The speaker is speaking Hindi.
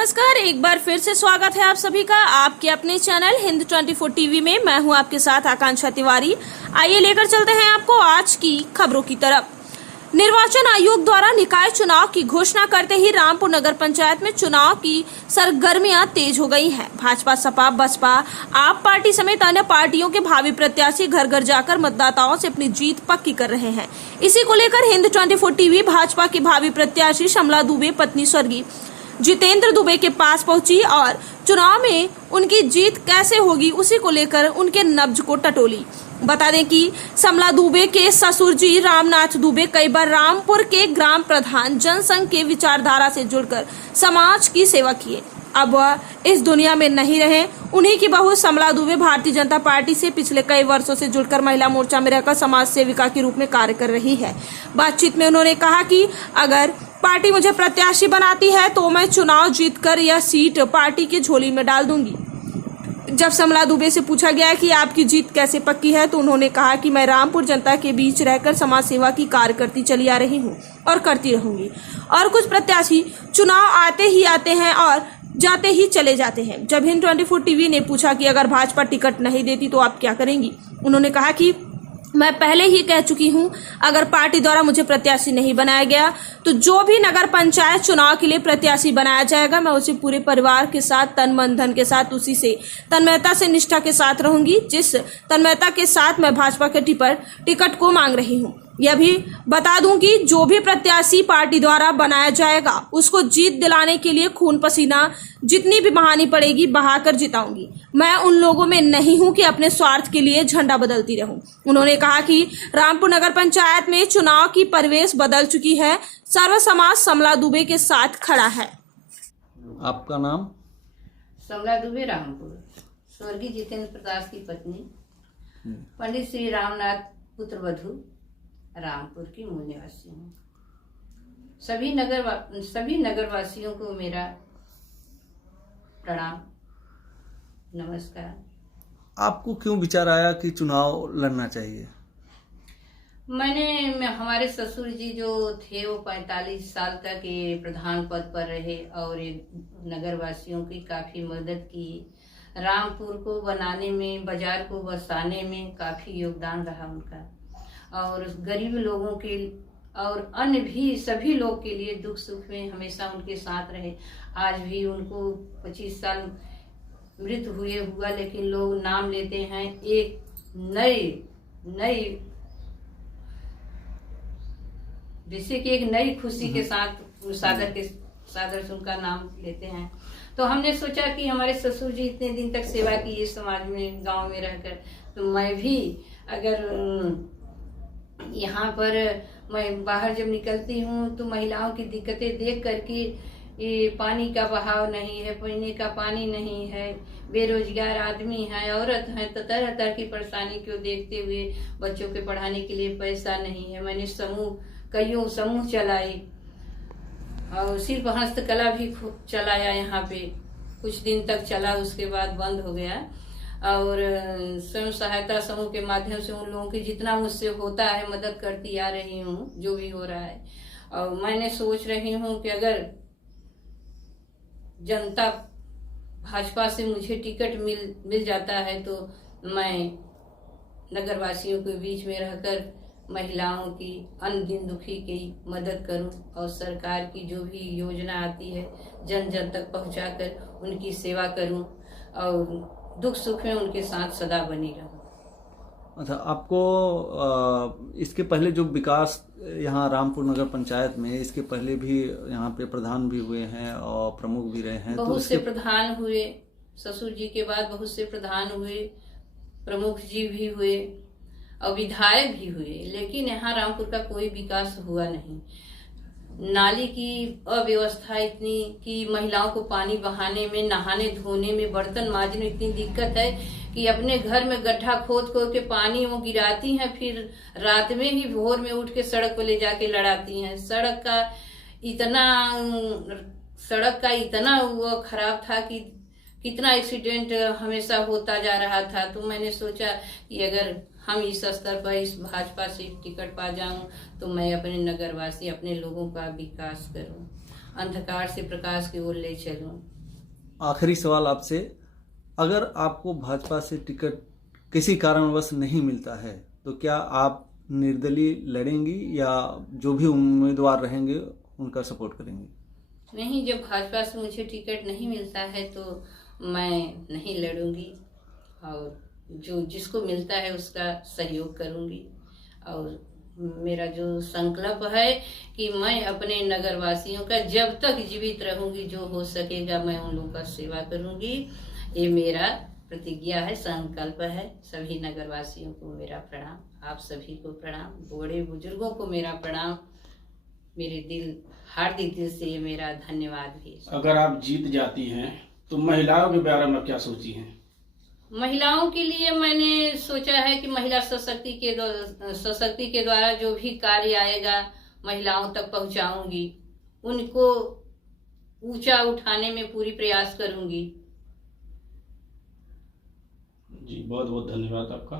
नमस्कार, एक बार फिर से स्वागत है आप सभी का आपके अपने चैनल हिंद 24 टीवी में। मैं हूं आपके साथ आकांक्षा तिवारी। आइए लेकर चलते हैं आपको आज की खबरों की तरफ। निर्वाचन आयोग द्वारा निकाय चुनाव की घोषणा करते ही रामपुर नगर पंचायत में चुनाव की सरगर्मियां तेज हो गई हैं। भाजपा, सपा, बसपा, आप पार्टी समेत अन्य पार्टियों के भावी प्रत्याशी घर घर जाकर मतदाताओं से अपनी जीत पक्की कर रहे हैं। इसी को लेकर हिंद 24 टीवी भाजपा की भावी प्रत्याशी शमला दुबे पत्नी स्वर्गीय जितेंद्र दुबे के पास पहुंची और चुनाव में उनकी जीत कैसे होगी उसी को लेकर उनके नब्ज को टटोली। बता दें कि शमला दुबे के ससुर जी रामनाथ दुबे कई बार रामपुर के ग्राम प्रधान जनसंघ के विचारधारा से जुड़कर समाज की सेवा किए। अब वह इस दुनिया में नहीं रहे। उन्हीं की बहू शमला दुबे भारतीय जनता पार्टी से पिछले कई वर्षों से जुड़कर महिला मोर्चा में रहकर समाज सेविका के रूप में कार्य कर रही है। बातचीत में उन्होंने कहा कि अगर पार्टी मुझे प्रत्याशी बनाती है तो मैं चुनाव जीतकर यह सीट पार्टी की झोली में डाल दूंगी। जब शमला दुबे से पूछा गया कि आपकी जीत कैसे पक्की है तो उन्होंने कहा कि मैं रामपुर जनता के बीच रहकर समाज सेवा की कार्य करती चली आ रही हूं और करती रहूंगी। और कुछ प्रत्याशी चुनाव आते ही आते हैं और जाते ही चले जाते हैं। जब हिंद 24 टीवी ने पूछा कि अगर भाजपा टिकट नहीं देती तो आप क्या करेंगी, उन्होंने कहा कि मैं पहले ही कह चुकी हूं, अगर पार्टी द्वारा मुझे प्रत्याशी नहीं बनाया गया तो जो भी नगर पंचायत चुनाव के लिए प्रत्याशी बनाया जाएगा मैं उसे पूरे परिवार के साथ तन मन धन के साथ उसी से तन्मयता से निष्ठा के साथ रहूंगी जिस तन्मयता के साथ मैं भाजपा के टिकट को मांग रही हूं। यह भी बता दूं कि जो भी प्रत्याशी पार्टी द्वारा बनाया जाएगा उसको जीत दिलाने के लिए खून पसीना जितनी भी बहानी पड़ेगी बहाकर जिताऊंगी। मैं उन लोगों में नहीं हूं कि अपने स्वार्थ के लिए झंडा बदलती रहूं। उन्होंने कहा कि रामपुर नगर पंचायत में चुनाव की परिवेश बदल चुकी है। सर्व समाज शमला दुबे के साथ खड़ा है। आपका नाम? शमला दुबे, रामपुर, स्वर्गीय जितेंद्र प्रकाश की पत्नी, पंडित श्री रामनाथ पुत्र वधू, रामपुर की मूल निवासी हूँ। सभी नगरवासियों को मेरा प्रणाम, नमस्कार। आपको क्यों विचार आया कि चुनाव लड़ना चाहिए? हमारे ससुर जी जो थे वो 45 साल तक ये प्रधान पद पर रहे और ये नगरवासियों की काफी मदद की। रामपुर को बनाने में, बाजार को बसाने में काफी योगदान रहा उनका और गरीब लोगों के और अन्य भी सभी लोग के लिए दुख सुख में हमेशा उनके साथ रहे। आज भी उनको 25 साल मृत्यु हुआ लेकिन लोग नाम लेते हैं। एक नई जैसे कि एक नई खुशी के साथ सागर से उनका नाम लेते हैं। तो हमने सोचा कि हमारे ससुर जी इतने दिन तक सेवा की इस समाज में, गांव में रहकर, तो मैं भी अगर यहाँ पर मैं बाहर जब निकलती हूँ तो महिलाओं की दिक्कतें देख करके, ये पानी का बहाव नहीं है, पीने का पानी नहीं है, बेरोजगार आदमी है, औरत है, तो तरह तरह की परेशानी को देखते हुए बच्चों के पढ़ाने के लिए पैसा नहीं है। मैंने कईयों समूह चलाए और सिर्फ हस्तकला भी खूब चलाया। यहाँ पे कुछ दिन तक चला, उसके बाद बंद हो गया। और स्वयं सहायता समूह के माध्यम से उन लोगों की जितना मुझसे होता है मदद करती आ रही हूँ, जो भी हो रहा है। और मैंने सोच रही हूँ कि अगर जनता भाजपा से मुझे टिकट मिल जाता है तो मैं नगरवासियों के बीच में रहकर महिलाओं की, अन्य दिन दुखी की मदद करूं और सरकार की जो भी योजना आती है जन जन तक पहुंचाकर उनकी सेवा करूं और दुख सुख में उनके साथ सदा बनी रहूं। अच्छा, आपको इसके पहले जो विकास यहाँ रामपुर नगर पंचायत में, इसके पहले भी यहाँ पे प्रधान भी हुए हैं और प्रमुख भी रहे हैं। बहुत से प्रधान हुए, ससुर जी के बाद बहुत से प्रधान हुए, प्रमुख जी भी हुए और विधायक भी हुए, लेकिन यहाँ रामपुर का कोई विकास हुआ नहीं। नाली की अव्यवस्था इतनी कि महिलाओं को पानी बहाने में, नहाने धोने में, बर्तन मांजने में इतनी दिक्कत है कि अपने घर में गड्ढा खोद के पानी वो गिराती हैं, फिर रात में ही भोर में उठ के सड़क पर ले जाके लड़ाती हैं। सड़क का इतना वो खराब था कि कितना एक्सीडेंट हमेशा होता जा रहा था। तो मैंने सोचा कि अगर हम इस स्तर पर इस भाजपा से टिकट पा जाऊं तो मैं अपने नगरवासी, अपने लोगों का विकास करूं। अंधकार से प्रकाश की ओर ले चलूं। आखिरी सवाल आपसे, अगर आपको भाजपा से टिकट किसी कारणवश नहीं मिलता है तो क्या आप निर्दलीय लड़ेंगी या जो भी उम्मीदवार रहेंगे उनका सपोर्ट करेंगे? नहीं, जब भाजपा से मुझे टिकट नहीं मिलता है तो मैं नहीं लड़ूंगी और जो जिसको मिलता है उसका सहयोग करूंगी। और मेरा जो संकल्प है कि मैं अपने नगरवासियों का जब तक जीवित रहूंगी जो हो सकेगा मैं उन लोगों का सेवा करूंगी। ये मेरा प्रतिज्ञा है, संकल्प है। सभी नगरवासियों को मेरा प्रणाम, आप सभी को प्रणाम, बड़े बुजुर्गों को मेरा प्रणाम, मेरे दिल हार्दिक दिल से मेरा धन्यवाद भी। अगर आप जीत जाती हैं तो महिलाओं के बारे में क्या सोची हैं? महिलाओं के लिए मैंने सोचा है कि महिला सशक्ति के द्वारा जो भी कार्य आएगा महिलाओं तक पहुंचाऊंगी, उनको ऊंचा उठाने में पूरी प्रयास करूंगी। जी, बहुत बहुत धन्यवाद आपका।